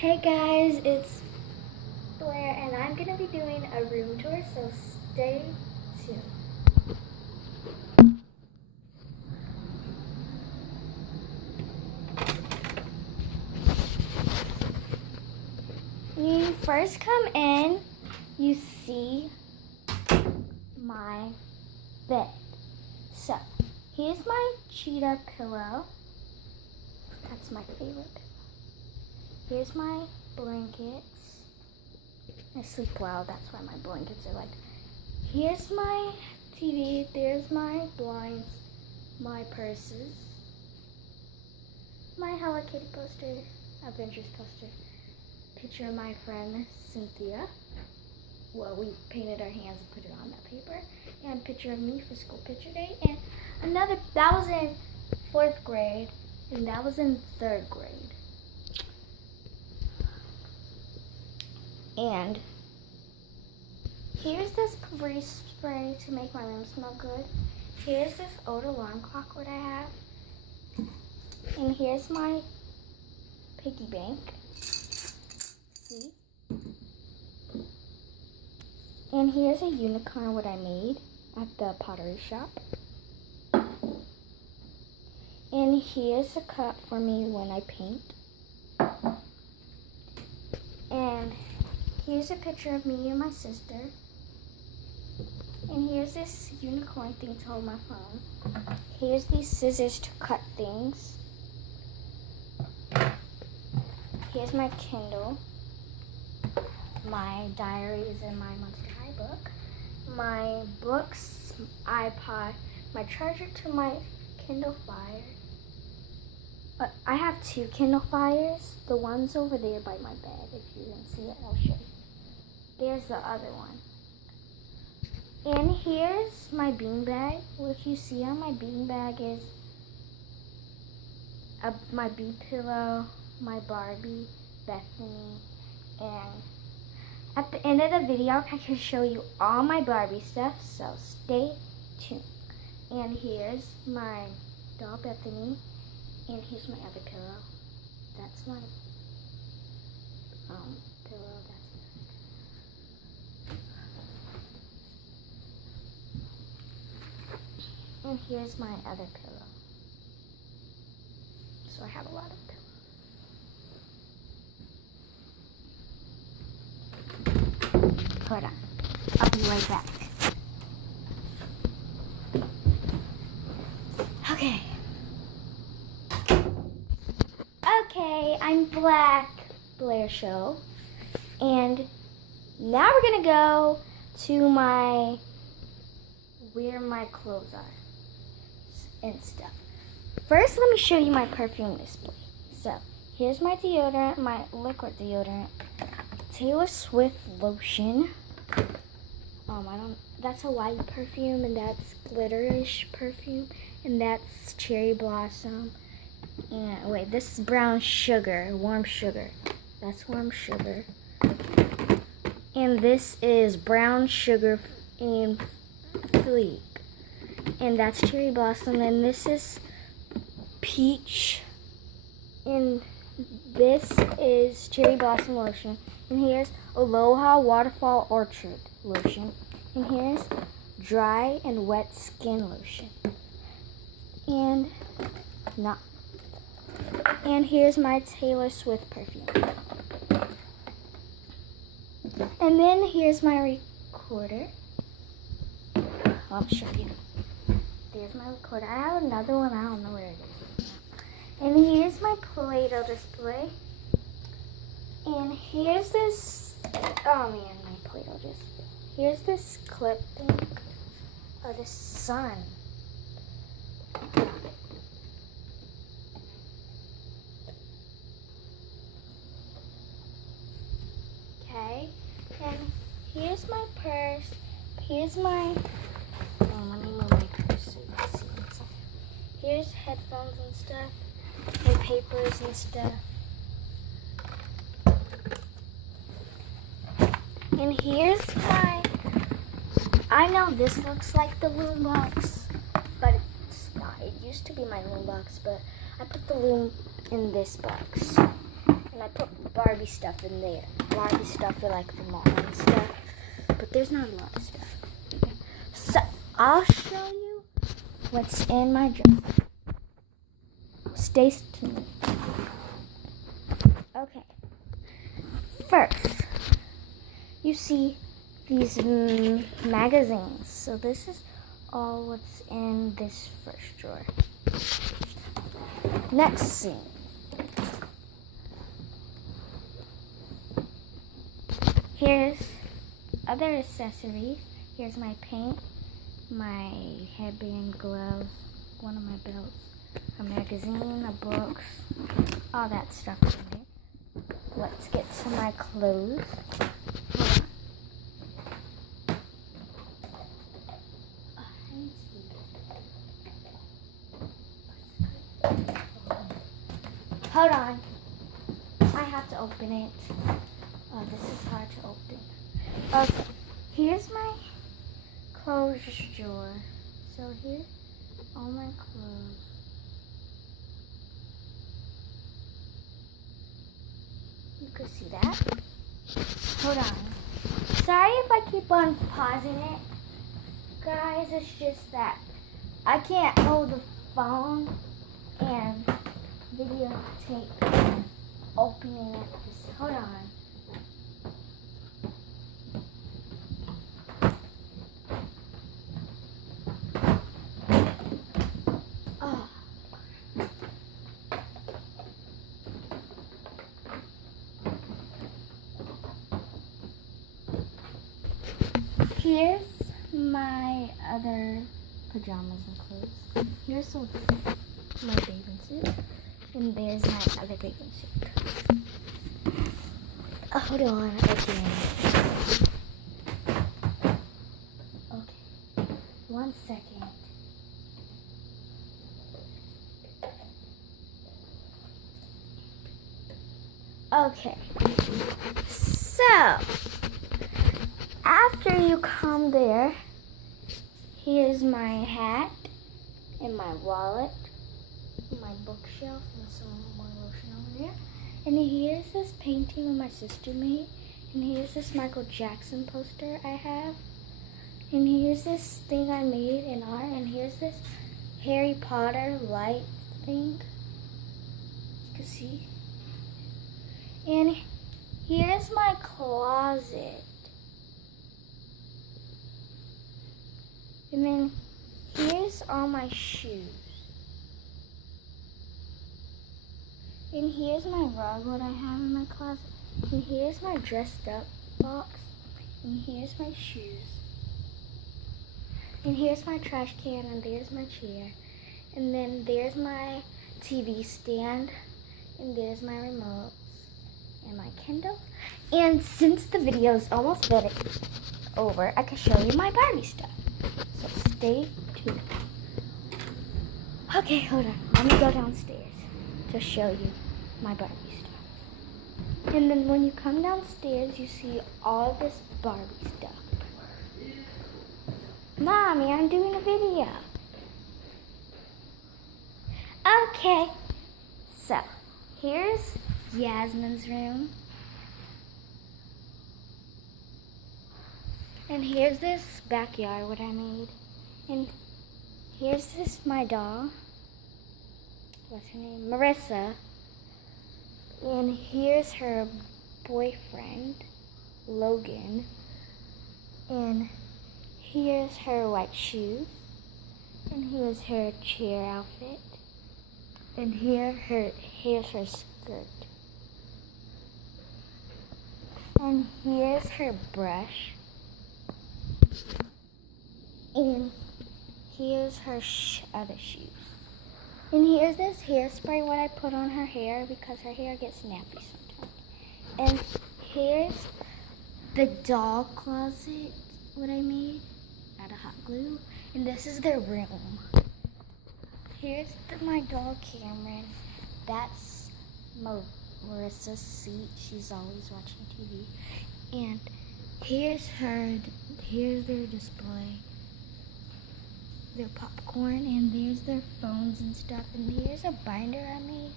Hey guys, it's Blaire and I'm going to be doing a room tour, so stay tuned. When you first come in, you see my bed. So, here's my cheetah pillow. That's my favorite pillow. Here's my blankets. I sleep well, that's why my blankets are like. Here's my TV, there's my blinds, my purses, my Hello Kitty poster, Adventures poster, picture of my friend Cynthia. Well, we painted our hands and put it on that paper. And picture of me for school picture day. And another, that was in 4th grade, and that was in 3rd grade. And here's this Febreze spray to make my room smell good. Here's this old alarm clock that I have. And here's my piggy bank. See? And here's a unicorn what I made at the pottery shop. And here's a cup for me when I paint. And here's a picture of me and my sister. And here's this unicorn thing to hold my phone. Here's these scissors to cut things. Here's my Kindle. My diaries and my Monster High book. My books, iPod, my charger to my Kindle Fire. I have 2 Kindle Fires. The one's over there by my bed. If you didn't see it, I'll show you. There's the other one. And here's my beanbag. What you see on my beanbag is my bee pillow, my Barbie, Bethany, and at the end of the video, I can show you all my Barbie stuff, so stay tuned. And here's my doll, Bethany, and here's my other pillow. That's my pillow. And here's my other pillow. So I have a lot of pillows. Hold on. I'll be right back. Okay. Okay, I'm Blaire Show. And now we're gonna go to where my clothes are and stuff. First, let me show you my perfume display. So, here's my deodorant, my liquid deodorant, Taylor Swift lotion. That's Hawaii perfume, and that's glitterish perfume, and that's cherry blossom. And wait, this is brown sugar, warm sugar. That's warm sugar. And this is brown sugar and Fleek. And that's cherry blossom. And this is peach. And this is cherry blossom lotion. And here's Aloha Waterfall Orchard lotion. And here's dry and wet skin lotion. And here's my Taylor Swift perfume. And then here's my recorder. I'll show you. There's my recorder. I have another one. I don't know where it is. And here's my Play-Doh display. And here's this. Oh man, my Play-Doh display. Here's this clip thing of the sun. Okay. And here's my purse. Here's my. Let me move my purse so you can see inside. Here's headphones and stuff, and papers and stuff. And here's my. I know this looks like the loom box, but it's not. It used to be my loom box, but I put the loom in this box. And I put Barbie stuff in there. Barbie stuff for like for mom and stuff. But there's not a lot of stuff. So I'll show you what's in my dresser. Stay tuned. Okay. First, you see these magazines. So this is all what's in this first drawer. Next scene. Here's other accessories. Here's my paint, my headband, gloves, one of my belts, a magazine, a books, all that stuff in there. Let's get to my clothes. Hold on. I have to open it. Oh, this is hard to open. Okay, here's my clothes drawer. So here's all my clothes. You can see that. Hold on. Sorry if I keep on pausing it. Guys, it's just that I can't hold the phone and videotape opening it. Just hold on. Here's my other pajamas and clothes. Here's my bathing suit. And there's my other bathing suit. Oh, hold on again. Okay. 1 second. Okay. So, after you come there, here's my hat and my wallet, and my bookshelf, and some more lotion over there. And here's this painting my sister made. And here's this Michael Jackson poster I have. And here's this thing I made in art. And here's this Harry Potter light thing. You can see. And here's my closet. And then here's all my shoes. And here's my rug, what I have in my closet. And here's my dressed up box. And here's my shoes. And here's my trash can, and there's my chair. And then there's my TV stand. And there's my remotes. And my Kindle. And since the video is almost over, I can show you my Barbie stuff. So stay tuned. Okay, hold on. Let me go downstairs to show you my Barbie stuff. And then when you come downstairs, you see all this Barbie stuff. Mommy, I'm doing a video. Okay. So, here's Yasmin's room. And here's this backyard, what I made. And here's this, my doll. What's her name? Marissa. And here's her boyfriend, Logan. And here's her white shoes. And here's her chair outfit. And here's her skirt. And here's her brush. And here's her other shoes. And here's this hairspray, what I put on her hair because her hair gets nappy sometimes. And here's the doll closet, what I made out of hot glue. And this is their room. Here's my doll Cameron. That's Marissa's seat. She's always watching TV. And here's their display. Their popcorn, and there's their phones and stuff. And here's a binder I made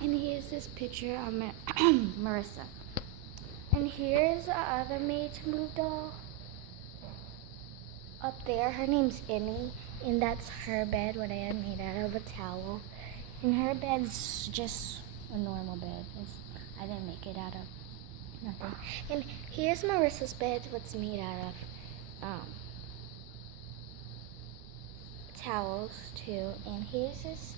And here's this picture of Marissa. And here's the other Made to Move doll. Up there, her name's Emmy, and that's her bed, what I had made out of a towel. And her bed's just a normal bed. I didn't make it out of nothing. And here's Marissa's bed, what's made out of towels too. And here's this